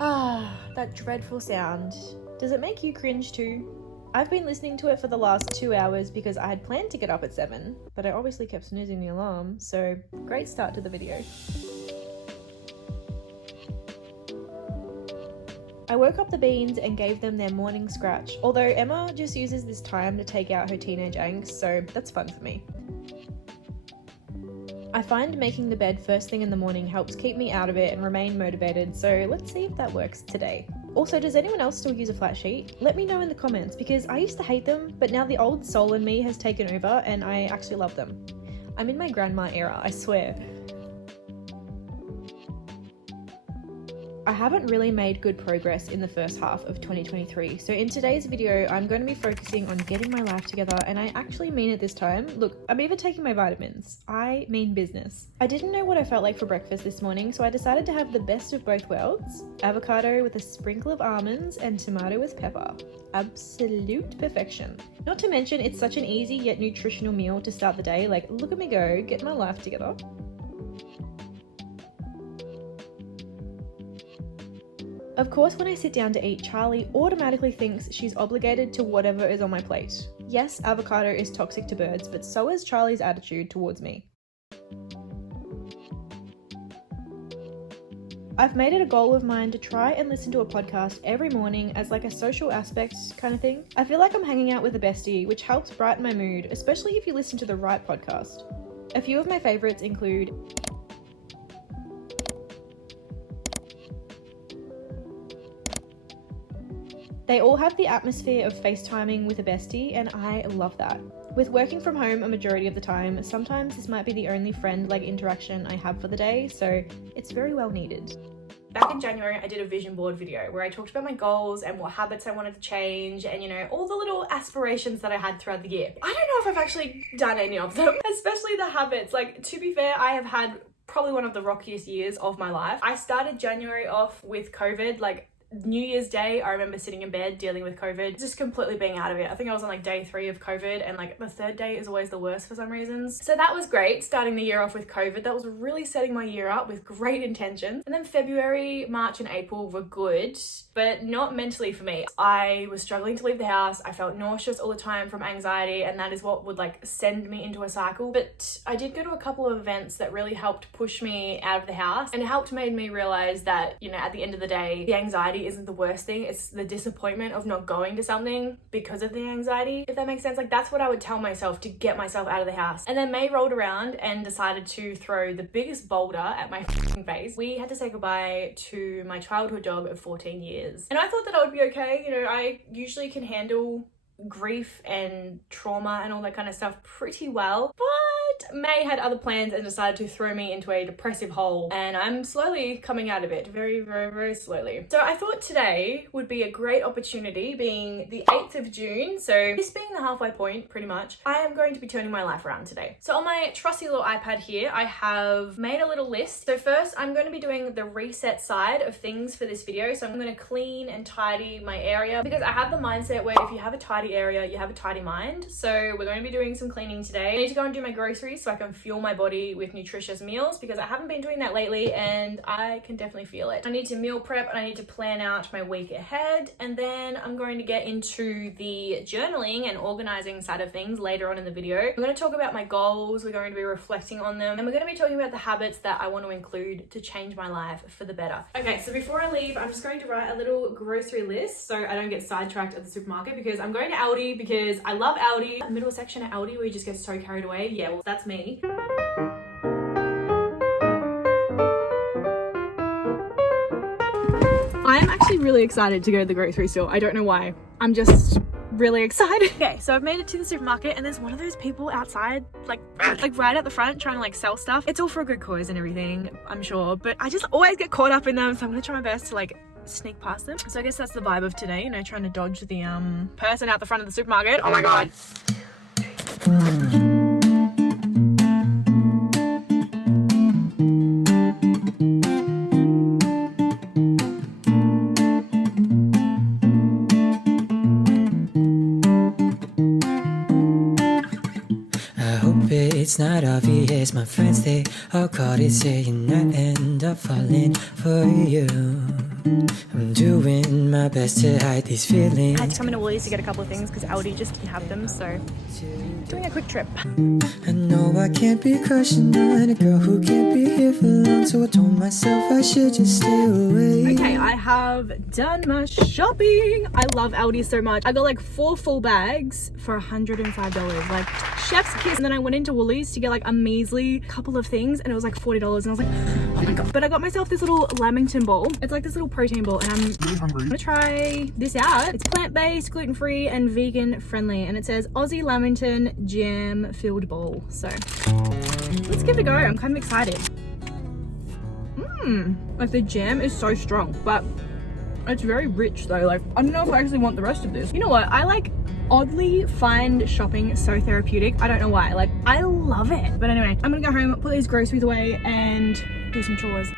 Ah, that dreadful sound. Does it make you cringe too? I've been listening to it for the last 2 hours because I had planned to get up at 7, but I obviously kept snoozing the alarm, so great start to the video. I woke up the beans and gave them their morning scratch, although Emma just uses this time to take out her teenage angst, so that's fun for me. I find making the bed first thing in the morning helps keep me out of it and remain motivated, so let's see if that works today. Also, does anyone else still use a flat sheet? Let me know in the comments, because I used to hate them, but now the old soul in me has taken over and I actually love them. I'm in my grandma era, I swear. I haven't really made good progress in the first half of 2023, so in today's video I'm going to be focusing on getting my life together, and I actually mean it this time. Look, I'm even taking my vitamins. I mean business. I didn't know what I felt like for breakfast this morning, so I decided to have the best of both worlds. Avocado with a sprinkle of almonds and tomato with pepper. Absolute perfection. Not to mention it's such an easy yet nutritional meal to start the day. Like, look at me go, get my life together. Of course, when I sit down to eat, Charlie automatically thinks she's obligated to whatever is on my plate. Yes, avocado is toxic to birds, but so is Charlie's attitude towards me. I've made it a goal of mine to try and listen to a podcast every morning as like a social aspect kind of thing. I feel like I'm hanging out with a bestie, which helps brighten my mood, especially if you listen to the right podcast. A few of my favourites include They all have the atmosphere of FaceTiming with a bestie, and I love that. With working from home a majority of the time, sometimes this might be the only friend-like interaction I have for the day, so it's very well needed. Back in January, I did a vision board video where I talked about my goals and what habits I wanted to change and, you know, all the little aspirations that I had throughout the year. I don't know if I've actually done any of them, especially the habits. Like, to be fair, I have had probably one of the rockiest years of my life. I started January off with COVID, like, New Year's Day, I remember sitting in bed dealing with COVID, just completely being out of it. I think I was on like day 3 of COVID, and like the third day is always the worst for some reasons. So that was great, starting the year off with COVID. That was really setting my year up with great intentions. And then February, March and April were good, but not mentally for me. I was struggling to leave the house. I felt nauseous all the time from anxiety, and that is what would like send me into a cycle. But I did go to a couple of events that really helped push me out of the house, and it helped made me realize that, you know, at the end of the day, the anxiety isn't the worst thing. It's the disappointment of not going to something because of the anxiety, if that makes sense. Like, that's what I would tell myself to get myself out of the house. And then May rolled around and decided to throw the biggest boulder at my face. We had to say goodbye to my childhood dog of 14 years. And I thought that I would be okay. You know, I usually can handle grief and trauma and all that kind of stuff pretty well, but May had other plans and decided to throw me into a depressive hole, and I'm slowly coming out of it, very, very, very slowly. So I thought today would be a great opportunity, being the 8th of June, so this being the halfway point pretty much, I am going to be turning my life around today. So on my trusty little iPad here, I have made a little list. So first I'm going to be doing the reset side of things for this video. So I'm going to clean and tidy my area, because I have the mindset where if you have a tidy area, you have a tidy mind. So we're going to be doing some cleaning today. I need to go and do my groceries so I can fuel my body with nutritious meals, because I haven't been doing that lately and I can definitely feel it. I need to meal prep and I need to plan out my week ahead, and then I'm going to get into the journaling and organizing side of things later on in the video. We're going to talk about my goals, we're going to be reflecting on them, and we're going to be talking about the habits that I want to include to change my life for the better. Okay, so before I leave, I'm just going to write a little grocery list so I don't get sidetracked at the supermarket, because I'm going to Aldi because I love Aldi. The middle section at Aldi where you just get so carried away. Yeah, well, that's me. I am actually really excited to go to the grocery store. I don't know why. I'm just really excited. Okay, so I've made it to the supermarket, and there's one of those people outside, like right at the front, trying to like sell stuff. It's all for a good cause and everything, I'm sure, but I just always get caught up in them, so I'm gonna try my best to like sneak past them. So I guess that's the vibe of today, you know, trying to dodge the person out the front of the supermarket. Oh my god. It's not obvious, my friends, they all caught it saying I end up falling for you. I'm doing my best to hide these feelings. I had to come into Woolies to get a couple of things because Aldi just didn't have them, so doing a quick trip. I know I can't be crushing on a girl who can't be here for long, so I told myself I should just stay away. Okay, I have done my shopping. I love Aldi so much. I got like 4 full bags for $105, like chef's kiss. And then I went into Woolies to get like a measly couple of things and it was like $40 and I was like, oh my god. But I got myself this little Lamington bowl. It's like this little protein bowl and I'm really hungry. I'm gonna try this out. It's plant-based, gluten-free and vegan friendly and it says Aussie Lamington jam filled bowl. So let's give it a go. I'm kind of excited. Like the jam is so strong, but it's very rich though. Like I don't know if I actually want the rest of this. You know what? I like oddly find shopping so therapeutic. I don't know why. Like I love it. But anyway, I'm gonna go home, put these groceries away and do some chores.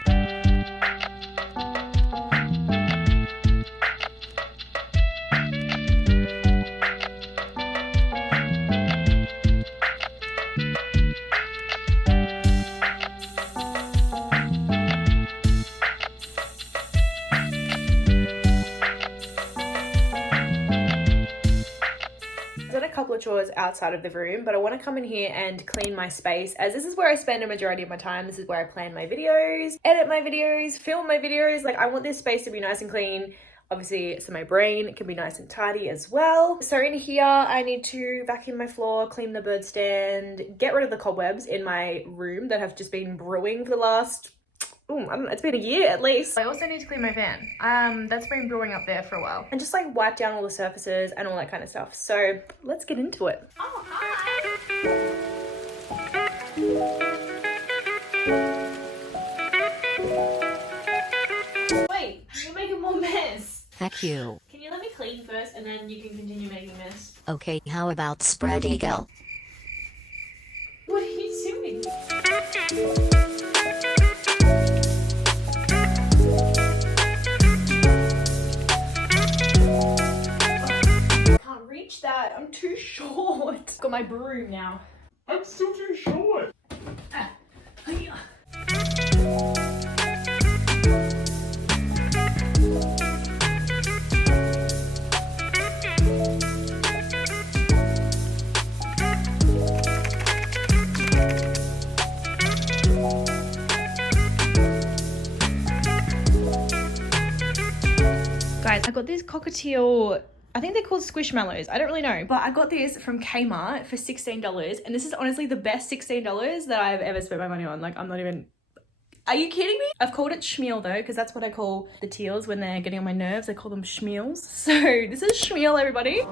Chores outside of the room, but I want to come in here and clean my space as this is where I spend a majority of my time. This is where I plan my videos, edit my videos, film my videos. Like I want this space to be nice and clean, obviously, so my brain can be nice and tidy as well. So in here I need to vacuum my floor, clean the bird stand, get rid of the cobwebs in my room that have just been brewing for the last I don't know, it's been a year at least. I also need to clean my fan. That's been brewing up there for a while. And just like wipe down all the surfaces and all that kind of stuff. So let's get into it. Oh, hi. Wait, you're making more mess. Heck you. Can you let me clean first and then you can continue making mess? Okay, how about spread eagle? What are you doing? That I'm too short. Got my broom now. I'm still too short. Guys, I got this cockatiel, I think they're called Squishmallows. I don't really know. But I got this from Kmart for $16. And this is honestly the best $16 that I've ever spent my money on. Like, I'm not even... Are you kidding me? I've called it Schmeal though, because that's what I call the teals when they're getting on my nerves. I call them Schmeals. So this is Schmeal, everybody.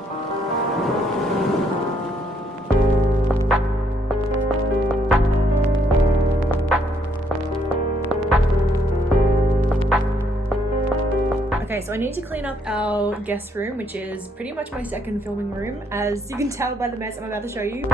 Okay, so I need to clean up our guest room, which is pretty much my second filming room, as you can tell by the mess I'm about to show you.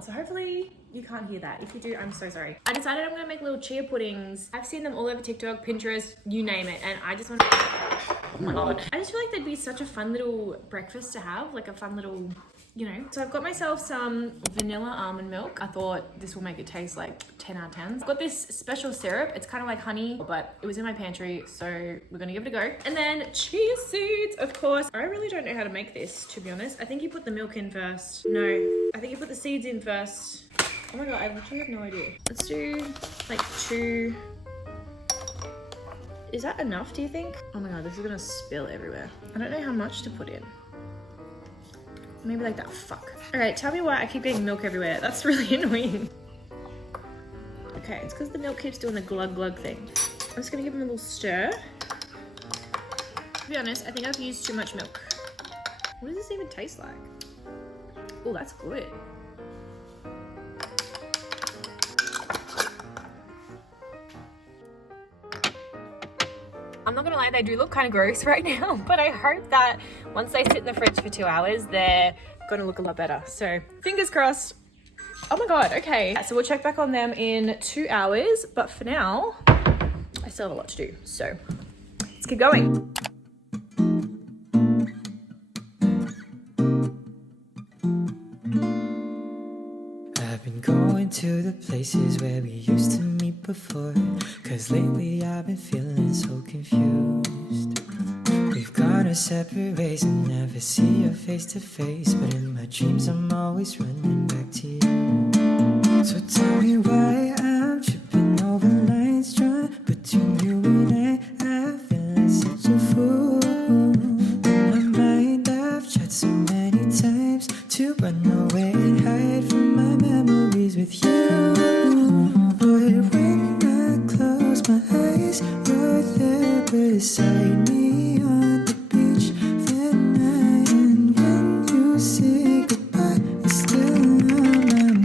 So hopefully you can't hear that. If you do, I'm so sorry. I decided I'm gonna make little chia puddings. I've seen them all over TikTok, Pinterest, you name it. And I just want to, oh my God. I just feel like they'd be such a fun little breakfast to have, like a fun little, you know. So I've got myself some vanilla almond milk. I thought this will make it taste like 10 out of 10. I've got this special syrup. It's kind of like honey, but it was in my pantry. So we're gonna give it a go. And then chia seeds, of course. I really don't know how to make this, to be honest. I think you put the milk in first. No, I think you put the seeds in first. Oh my God, I literally have no idea. Let's do like 2. Is that enough, do you think? Oh my God, this is gonna spill everywhere. I don't know how much to put in. Maybe like that, fuck. All right, tell me why I keep getting milk everywhere. That's really annoying. Okay, it's because the milk keeps doing the glug glug thing. I'm just gonna give them a little stir. To be honest, I think I've used too much milk. What does this even taste like? Oh, that's good. I'm not gonna lie, they do look kind of gross right now, but I hope that once they sit in the fridge for 2 hours, they're gonna look a lot better. So fingers crossed. Oh my God, okay. So we'll check back on them in 2 hours, but for now, I still have a lot to do. So let's keep going. I've been going to the places where we used to meet before, 'cause lately I've been feeling so confused. We've gone our separate ways and never see you face to face, but in my dreams I'm always running back to you. So tell me why I'm tripping over lines drawn between you and I feel like such a fool. In my mind I've tried so many times to run away and hide from my memories with you, but when I close my eyes, you're there beside me on the beach that night. And when you say goodbye, it's still on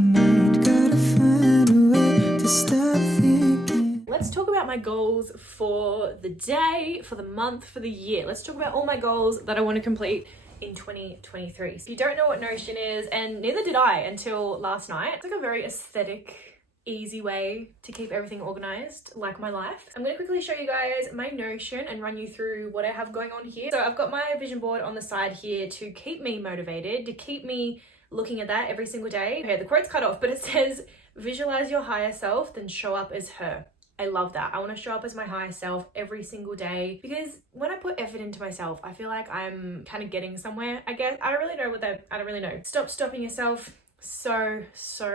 my mind. Gotta find a way to stop thinking. Let's talk about my goals for the day, for the month, for the year. Let's talk about all my goals that I want to complete in 2023. If you don't know what Notion is, and neither did I until last night, it's like a very aesthetic, easy way to keep everything organized, like my life. I'm going to quickly show you guys my Notion and run you through what I have going on here. So I've got my vision board on the side here to keep me motivated, to keep me looking at that every single day. Okay, the quote's cut off, but it says, visualize your higher self, then show up as her. I love that. I want to show up as my higher self every single day, because when I put effort into myself, I feel like I'm kind of getting somewhere, I guess. I don't really know what that, I don't really know. Stop stopping yourself. So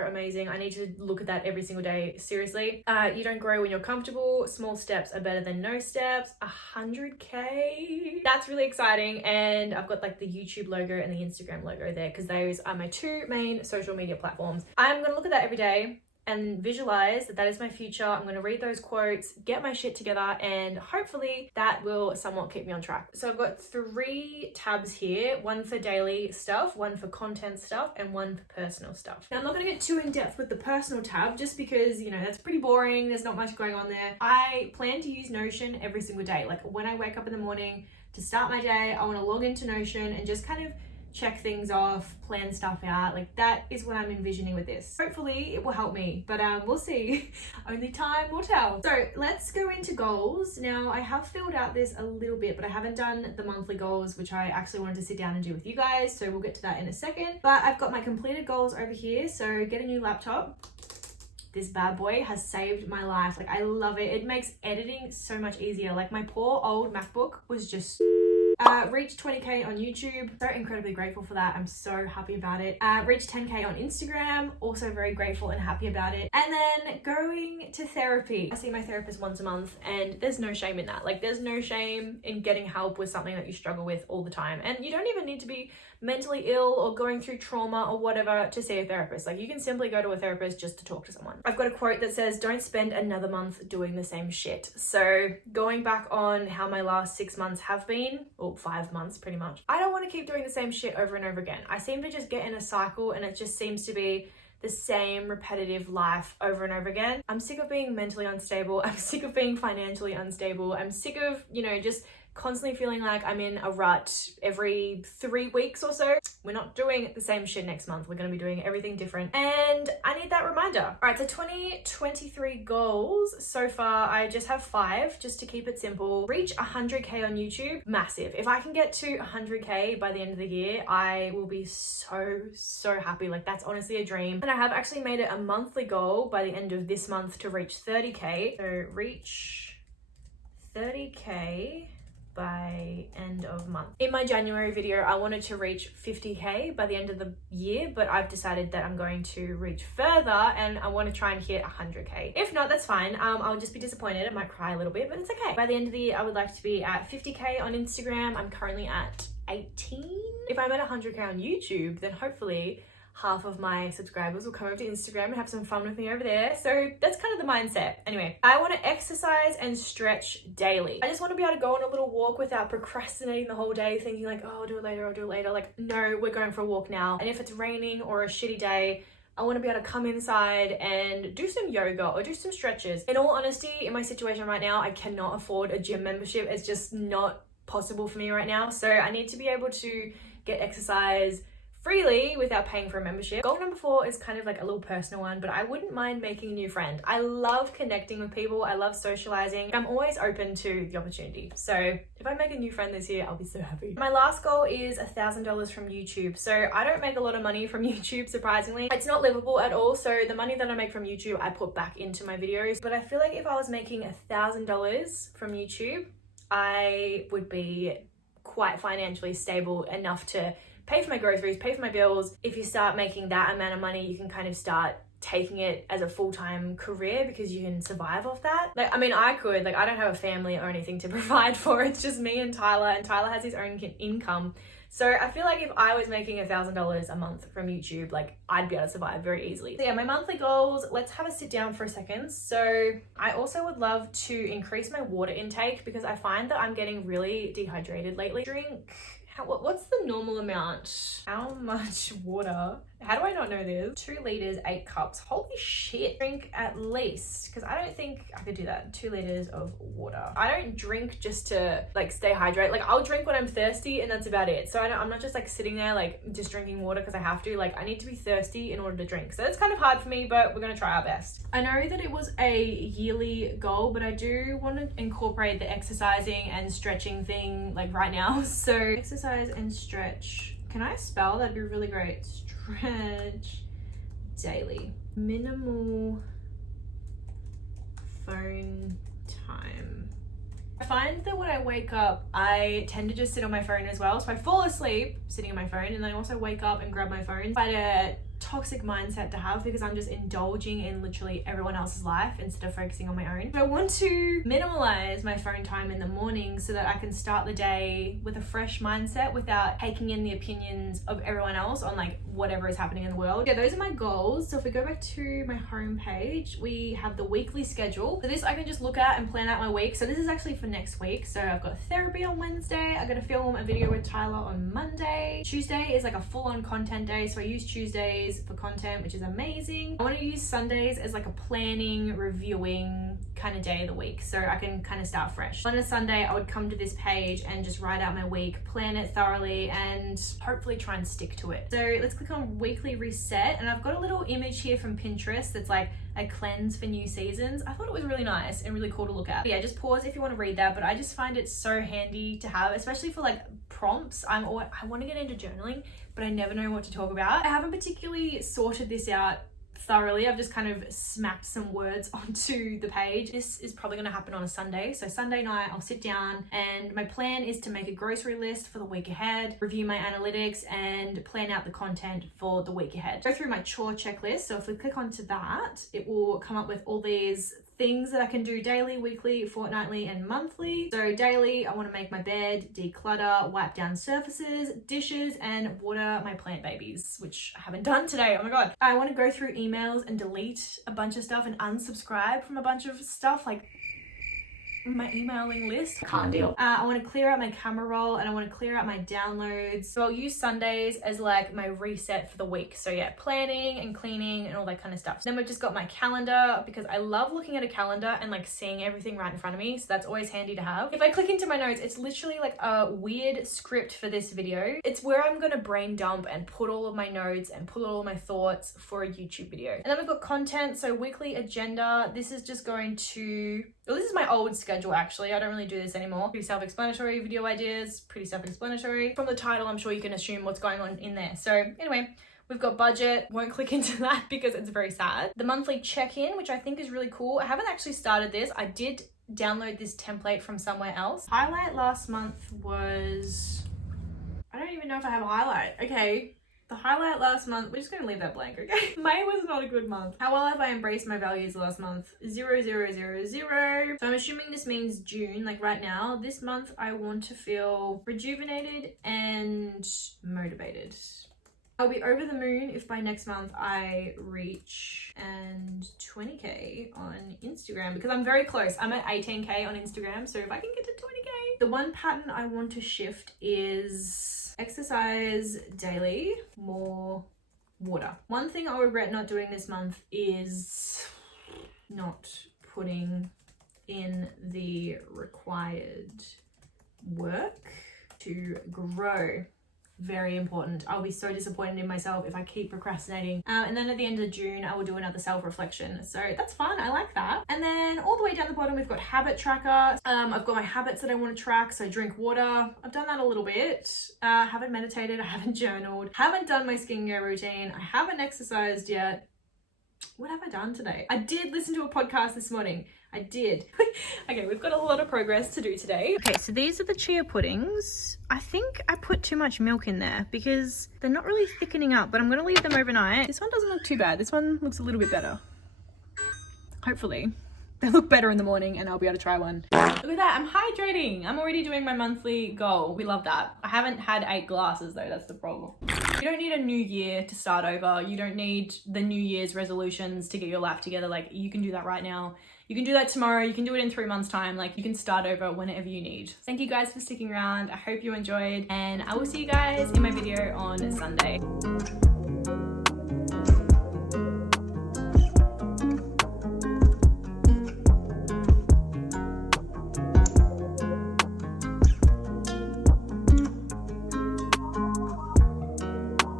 amazing. I need to look at that every single day. Seriously. You don't grow when you're comfortable. Small steps are better than no steps. 100K. That's really exciting. And I've got like the YouTube logo and the Instagram logo there, because those are my two main social media platforms. I'm going to look at that every day and visualize that that is my future. I'm going to read those quotes, get my shit together, and hopefully that will somewhat keep me on track. So I've got 3 tabs here, one for daily stuff, one for content stuff, and one for personal stuff. Now I'm not going to get too in depth with the personal tab, just because, you know, that's pretty boring. There's not much going on there. I plan to use Notion every single day. Like when I wake up in the morning to start my day, I want to log into Notion and just kind of check things off, plan stuff out. Like that is what I'm envisioning with this. Hopefully it will help me, but we'll see. Only time will tell. So let's go into goals. Now I have filled out this a little bit, but I haven't done the monthly goals, which I actually wanted to sit down and do with you guys. So we'll get to that in a second, but I've got my completed goals over here. So get a new laptop. This bad boy has saved my life. Like I love it. It makes editing so much easier. Like my poor old MacBook was just reached 20K on YouTube. So incredibly grateful for that. I'm so happy about it. Reached 10K on Instagram. Also very grateful and happy about it. And then going to therapy. I see my therapist once a month, and there's no shame in that. Like there's no shame in getting help with something that you struggle with all the time. And you don't even need to be mentally ill or going through trauma or whatever to see a therapist. Like you can simply go to a therapist just to talk to someone. I've got a quote that says, don't spend another month doing the same shit. So going back on how my last 6 months have been, or 5 months pretty much, I don't want to keep doing the same shit over and over again. I seem to just get in a cycle, and it just seems to be the same repetitive life over and over again. I'm sick of being mentally unstable. I'm sick of being financially unstable. I'm sick of, you know, just constantly feeling like I'm in a rut every 3 weeks or so. We're not doing the same shit next month. We're going to be doing everything different, and I need that reminder. All right, so 2023 goals so far, I just have 5, just to keep it simple. Reach 100K on YouTube, massive. If I can get to 100K by the end of the year, I will be so happy. Like that's honestly a dream. And I have actually made it a monthly goal by the end of this month to reach 30K. So reach 30K by end of month. In my January video, I wanted to reach 50K by the end of the year, but I've decided that I'm going to reach further, and I want to try and hit 100K. If not, that's fine. I'll just be disappointed. I might cry a little bit, but it's okay. By the end of the year, I would like to be at 50K on Instagram. I'm currently at 18. If I'm at 100K on YouTube, then hopefully half of my subscribers will come over to Instagram and have some fun with me over there. So that's kind of the mindset. Anyway, I want to exercise and stretch daily. I just want to be able to go on a little walk without procrastinating the whole day, thinking like, oh, I'll do it later, I'll do it later. Like, no, we're going for a walk now. And if it's raining or a shitty day, I want to be able to come inside and do some yoga or do some stretches. In all honesty, in my situation right now, I cannot afford a gym membership. It's just not possible for me right now. So I need to be able to get exercise freely without paying for a membership. Goal number 4 is kind of like a little personal one, but I wouldn't mind making a new friend. I love connecting with people. I love socializing. I'm always open to the opportunity. So if I make a new friend this year, I'll be so happy. My last goal is $1,000 from YouTube. So I don't make a lot of money from YouTube, surprisingly. It's not livable at all. So the money that I make from YouTube, I put back into my videos. But I feel like if I was making $1,000 from YouTube, I would be quite financially stable enough to pay for my groceries, pay for my bills. If you start making that amount of money, you can kind of start taking it as a full-time career because you can survive off that. Like, I mean, I could, like, I don't have a family or anything to provide for. It's just me and Tyler has his own income. So I feel like if I was making $1,000 a month from YouTube, like, I'd be able to survive very easily. So yeah, my monthly goals, let's have a sit down for a second. So I also would love to increase my water intake because I find that I'm getting really dehydrated lately. What's the normal amount? How much water? How do I not know this? 2 liters, 8 cups. Holy shit. Drink at least, because I don't think I could do that. 2 liters of water. I don't drink just to like stay hydrated. Like, I'll drink when I'm thirsty and that's about it. So I'm not just like sitting there like just drinking water because I have to. Like, I need to be thirsty in order to drink. So that's kind of hard for me, but we're gonna try our best. I know that it was a yearly goal, but I do want to incorporate the exercising and stretching thing like right now. So exercise and stretch. Can I spell? That'd be really great. Stretch daily. Minimal phone time. I find that when I wake up, I tend to just sit on my phone as well. So I fall asleep sitting on my phone, and then I also wake up and grab my phone. Quite a toxic mindset to have because I'm just indulging in literally everyone else's life instead of focusing on my own. So I want to minimalize my phone time in the morning so that I can start the day with a fresh mindset without taking in the opinions of everyone else on like whatever is happening in the world. Yeah, those are my goals. So if we go back to my home page, we have the weekly schedule. So this I can just look at and plan out my week. So this is actually for next week. So I've got therapy on Wednesday. I got to film a video with Tyler on Monday. Tuesday is like a full-on content day. So I use Tuesdays for content, which is amazing. I want to use Sundays as like a planning, reviewing kind of day of the week so I can kind of start fresh. On a Sunday, I would come to this page and just write out my week, plan it thoroughly, and hopefully try and stick to it. So let's click on weekly reset, and I've got a little image here from Pinterest that's like a cleanse for new seasons. I thought it was really nice and really cool to look at. But yeah, just pause if you want to read that, but I just find it so handy to have, especially for like prompts. I want to get into journaling, but I never know what to talk about. I haven't particularly sorted this out thoroughly. I've just kind of smacked some words onto the page. This is probably going to happen on a Sunday. So Sunday night, I'll sit down, and my plan is to make a grocery list for the week ahead, review my analytics, and plan out the content for the week ahead. Go through my chore checklist. So if we click onto that, it will come up with all these things that I can do daily, weekly, fortnightly, and monthly. So daily, I want to make my bed, declutter, wipe down surfaces, dishes, and water my plant babies, which I haven't done today. Oh my God. I want to go through emails and delete a bunch of stuff and unsubscribe from a bunch of stuff, like my emailing list. Can't deal. I want to clear out my camera roll, and I want to clear out my downloads. So I'll use Sundays as like my reset for the week. So yeah, planning and cleaning and all that kind of stuff. So then we've just got my calendar because I love looking at a calendar and like seeing everything right in front of me. So that's always handy to have. If I click into my notes, it's literally like a weird script for this video. It's where I'm going to brain dump and put all of my notes and put all of my thoughts for a YouTube video. And then we've got content. So weekly agenda. This is just going to, well, this is my old schedule actually. I don't really do this anymore. Pretty self-explanatory. Video ideas, pretty self-explanatory. From the title, I'm sure you can assume what's going on in there. So anyway, we've got budget. Won't click into that because it's very sad. The monthly check-in, which I think is really cool. I haven't actually started this. I did download this template from somewhere else. Highlight last month was, I don't even know if I have a highlight. Okay. The highlight last month, we're just going to leave that blank, okay? May was not a good month. How well have I embraced my values last month? 0, 0, 0, 0. So I'm assuming this means June, like right now. This month I want to feel rejuvenated and motivated. I'll be over the moon if by next month I reach and 20k on Instagram, because I'm very close. I'm at 18k on Instagram, so if I can get to 20k. The one pattern I want to shift is exercise daily, more water. One thing I'll regret not doing this month is not putting in the required work to grow. Very important. I'll be so disappointed in myself if I keep procrastinating. And then at the end of June, I will do another self-reflection. So that's fun. I like that. And then all the way down the bottom, we've got habit tracker. I've got my habits that I want to track. So drink water. I've done that a little bit. Haven't meditated. I haven't journaled. Haven't done my skincare routine. I haven't exercised yet. What have I done today? I did listen to a podcast this morning. I did. Okay, we've got a lot of progress to do today. Okay, so these are the chia puddings. I think I put too much milk in there because they're not really thickening up, but I'm gonna leave them overnight. This one doesn't look too bad. This one looks a little bit better. Hopefully. They look better in the morning and I'll be able to try one. Look at that, I'm hydrating. I'm already doing my monthly goal. We love that. I haven't had 8 glasses though, that's the problem. You don't need a new year to start over. You don't need the New Year's resolutions to get your life together. Like, you can do that right now. You can do that tomorrow. You can do it in 3 months' time. Like, you can start over whenever you need. Thank you guys for sticking around. I hope you enjoyed, and I will see you guys in my video on Sunday.